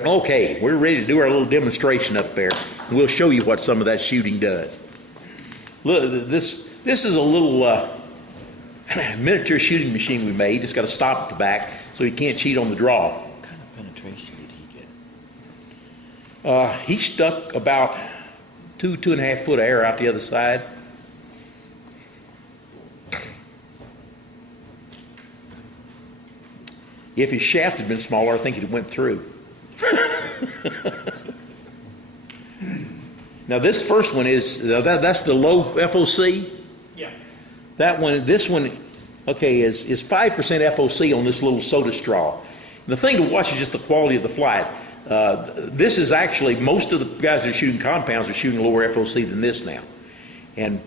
Okay, we're ready to do our little demonstration up there. We'll show you what some of that shooting does. Look, this is a little miniature shooting machine we made. It's got a stop at the back, so he can't cheat on the draw. What kind of penetration did he get? He stuck about 2.5 foot of air out the other side. If his shaft had been smaller, I think it went through. Now this first one is that's the low FOC. Yeah. This one, okay, is 5% FOC on this little soda straw. And the thing to watch is just the quality of the flight. This is actually, most of the guys that are shooting compounds are shooting lower FOC than this now. And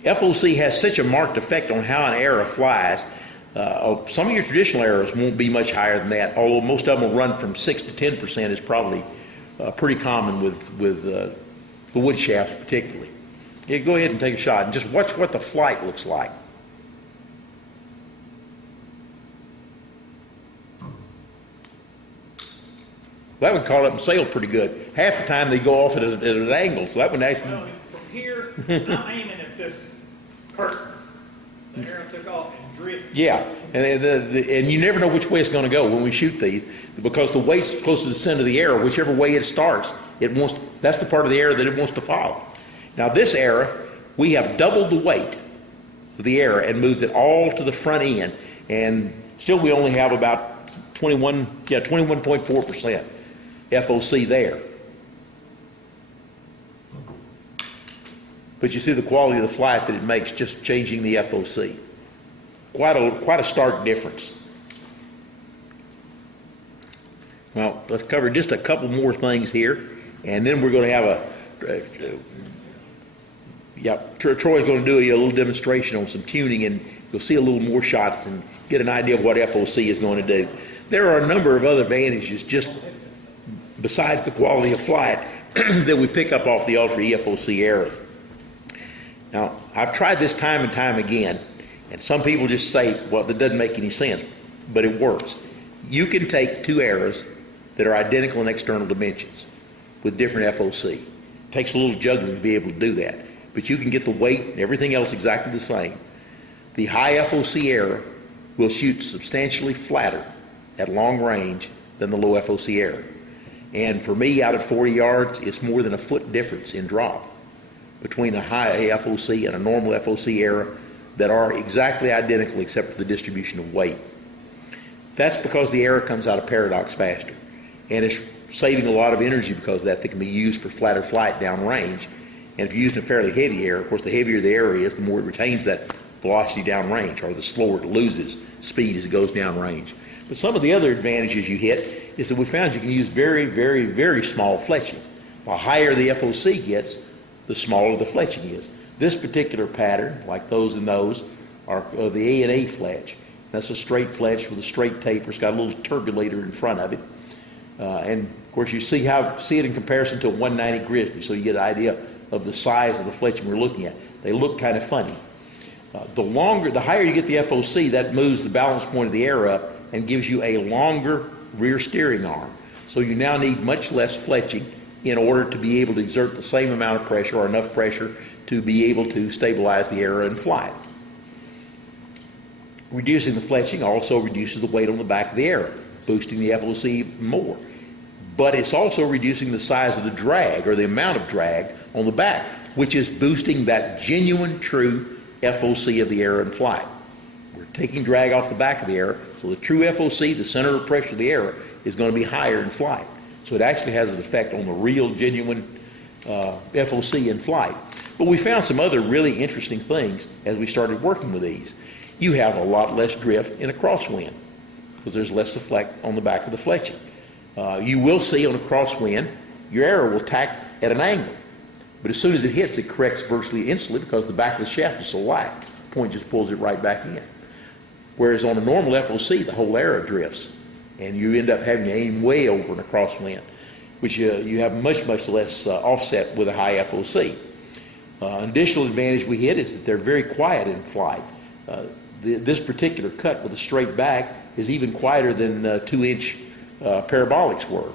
FOC has such a marked effect on how an arrow flies. Some of your traditional arrows won't be much higher than that, although most of them will run from 6 to 10% is probably pretty common with the wood shafts particularly. Yeah, go ahead and take a shot and just watch what the flight looks like. That one caught up and sailed pretty good. Half the time they go off at an angle, so that one actually... Well, from here, I'm aiming at this curtain. The arrow took off and drifted. Yeah, and you never know which way it's going to go when we shoot these, because the weight's close to the center of the arrow. Whichever way it starts, that's the part of the arrow that it wants to follow. Now this arrow, we have doubled the weight of the arrow and moved it all to the front end, and still we only have about 21.4% FOC there. But you see the quality of the flight that it makes just changing the FOC. Quite a stark difference. Well, let's cover just a couple more things here, and then we're going to have Troy's going to do a little demonstration on some tuning, and you'll see a little more shots and get an idea of what FOC is going to do. There are a number of other advantages just besides the quality of flight that we pick up off the Ultra EFOC arrows. Now, I've tried this time and time again, and some people just say, well, that doesn't make any sense, but it works. You can take two arrows that are identical in external dimensions with different FOC. It takes a little juggling to be able to do that, but you can get the weight and everything else exactly the same. The high FOC arrow will shoot substantially flatter at long range than the low FOC arrow. And for me, out at 40 yards, it's more than a foot difference in drop between a high FOC and a normal FOC arrow that are exactly identical except for the distribution of weight. That's because the arrow comes out of paradox faster, and it's saving a lot of energy because of that can be used for flatter flight downrange. And if you're using a fairly heavy arrow, of course, the heavier the arrow is, the more it retains that velocity downrange, or the slower it loses speed as it goes downrange. But some of the other advantages you hit is that we found you can use very, very, very small fletchings. The higher the FOC gets, the smaller the fletching is. This particular pattern, like those and those, are the A&A fletch. That's a straight fletch with a straight taper. It's got a little turbulator in front of it. And of course you see it in comparison to a 190 Grizzly, so you get an idea of the size of the fletching we're looking at. They look kind of funny. The higher you get the FOC, that moves the balance point of the arrow up and gives you a longer rear steering arm. So you now need much less fletching in order to be able to exert the same amount of pressure or enough pressure to be able to stabilize the arrow and fly it. Reducing the fletching also reduces the weight on the back of the arrow, boosting the FOC even more. But it's also reducing the size of the drag, or the amount of drag on the back, which is boosting that genuine, true FOC of the arrow in flight. We're taking drag off the back of the arrow, so the true FOC, the center of pressure of the arrow, is going to be higher in flight. So it actually has an effect on the real, genuine FOC in flight. But we found some other really interesting things as we started working with these. You have a lot less drift in a crosswind because there's less effect on the back of the fletching. You will see on a crosswind, your arrow will tack at an angle. But as soon as it hits, it corrects virtually instantly because the back of the shaft is so light. The point just pulls it right back in. Whereas on a normal FOC, the whole arrow drifts, and you end up having to aim way over in a crosswind, which you have much, much less offset with a high FOC. An additional advantage we hit is that they're very quiet in flight. This particular cut with a straight back is even quieter than 2-inch parabolics were.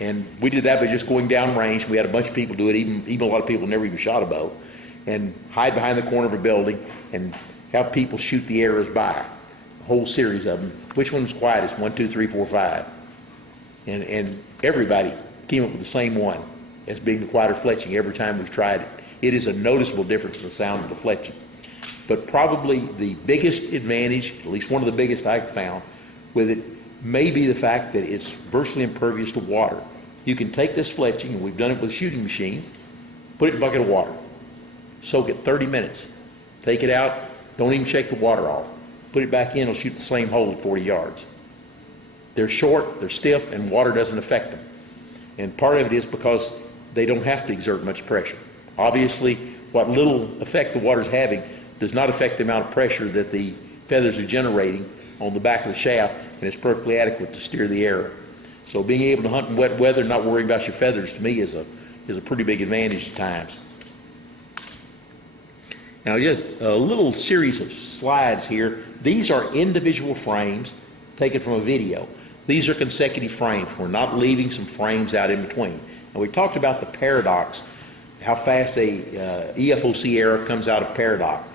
And we did that by just going down range. We had a bunch of people do it, even a lot of people never even shot a bow, and hide behind the corner of a building and have people shoot the arrows by, a whole series of them. Which one's quietest? 1, 2, 3, 4, 5. And everybody came up with the same one as being the quieter fletching every time we've tried it. It is a noticeable difference in the sound of the fletching. But probably the biggest advantage, at least one of the biggest I've found with it, may be the fact that it's virtually impervious to water. You can take this fletching, and we've done it with shooting machines, put it in a bucket of water, soak it 30 minutes, take it out, don't even shake the water off, put it back in, it'll shoot the same hole at 40 yards. They're short, they're stiff, and water doesn't affect them. And part of it is because they don't have to exert much pressure. Obviously, what little effect the water's having does not affect the amount of pressure that the feathers are generating on the back of the shaft, and it's perfectly adequate to steer the arrow. So being able to hunt in wet weather and not worrying about your feathers, to me, is a pretty big advantage at times. Now, just a little series of slides here. These are individual frames taken from a video. These are consecutive frames. We're not leaving some frames out in between. And we talked about the paradox, how fast a efoc arrow comes out of paradox.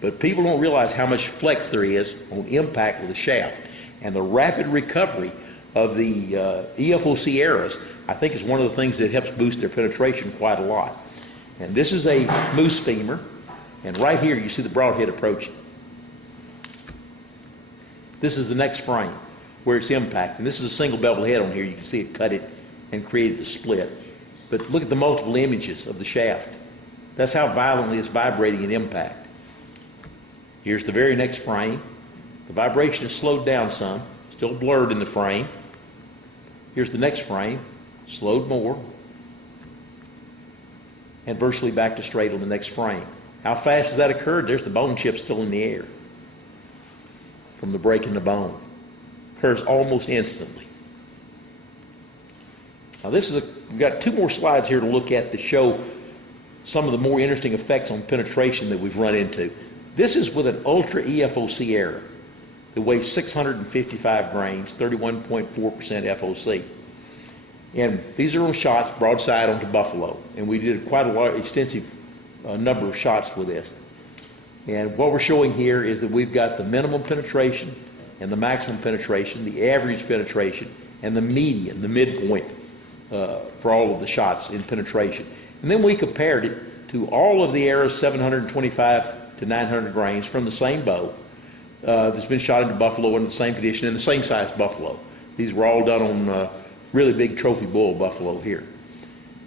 But people don't realize how much flex there is on impact with the shaft. And the rapid recovery of the efoc arrows, I think, is one of the things that helps boost their penetration quite a lot. And this is a moose femur. And right here you see the broadhead approaching. This is the next frame where it's impact. And this is a single bevel head on here. You can see it cut it and created the split. But look at the multiple images of the shaft. That's how violently it's vibrating in impact. Here's the very next frame. The vibration is slowed down some, still blurred in the frame. Here's the next frame, slowed more, and virtually back to straight on the next frame. How fast has that occurred? There's the bone chip still in the air from the break in the bone. Occurs almost instantly. Now we've got 2 more slides here to look at to show some of the more interesting effects on penetration that we've run into. This is with an ultra efoc arrow that weighs 655 grains, 31.4% FOC. And these are on shots broadside onto buffalo. And we did quite a large, extensive number of shots with this. And what we're showing here is that we've got the minimum penetration and the maximum penetration, the average penetration, and the median, the midpoint for all of the shots in penetration. And then we compared it to all of the arrows 725 to 900 grains from the same bow that's been shot into buffalo in the same condition and the same size buffalo. These were all done on really big trophy bull buffalo here.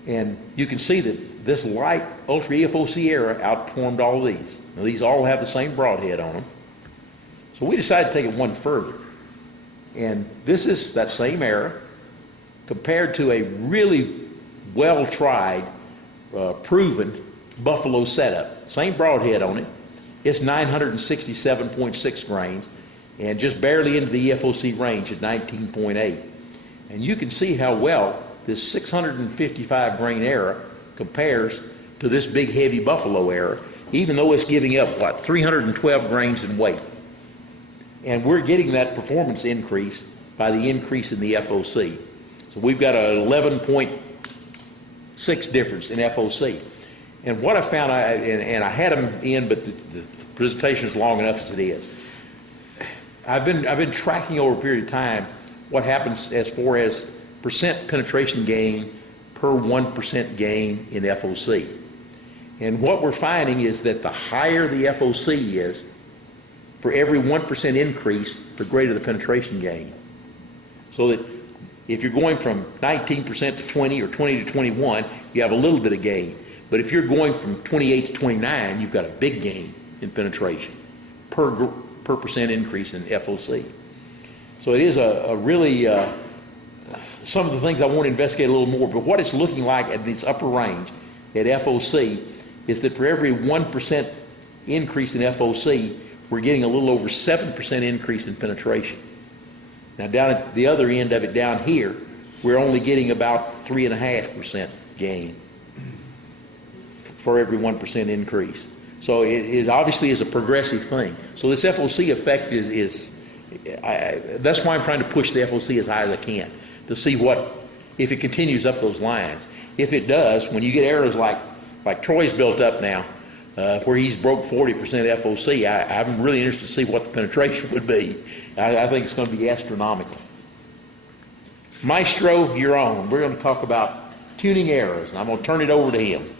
And you can see that this light ultra efoc arrow outperformed all of these. Now, these all have the same broadhead on them. So we decided to take it one further. And this is that same arrow compared to a really well-tried, proven buffalo setup. Same broadhead on it. It's 967.6 grains and just barely into the efoc range at 19.8. And you can see how well this 655 grain arrow compares to this big heavy buffalo arrow, even though it's giving up, 312 grains in weight. And we're getting that performance increase by the increase in the FOC. So we've got an 11.6 difference in FOC. And what I found, and I had them in, but the presentation is long enough as it is. I've been tracking over a period of time what happens as far as percent penetration gain per 1% gain in FOC. And what we're finding is that the higher the FOC is, for every 1% increase, the greater the penetration gain. So that if you're going from 19% to 20 or 20 to 21, you have a little bit of gain. But if you're going from 28 to 29, you've got a big gain in penetration per percent increase in FOC. So it is a really, some of the things I want to investigate a little more, but what it's looking like at this upper range at FOC is that for every 1% increase in FOC, we're getting a little over 7% increase in penetration. Now down at the other end of it down here, we're only getting about 3.5% gain for every 1% increase. So it obviously is a progressive thing. So this FOC effect that's why I'm trying to push the FOC as high as I can, to see what if it continues up those lines. If it does, when you get areas like Troy's built up now, where he's broke 40% FOC, I'm really interested to see what the penetration would be. I think it's going to be astronomical. Maestro, you're on. We're going to talk about tuning errors, and I'm going to turn it over to him.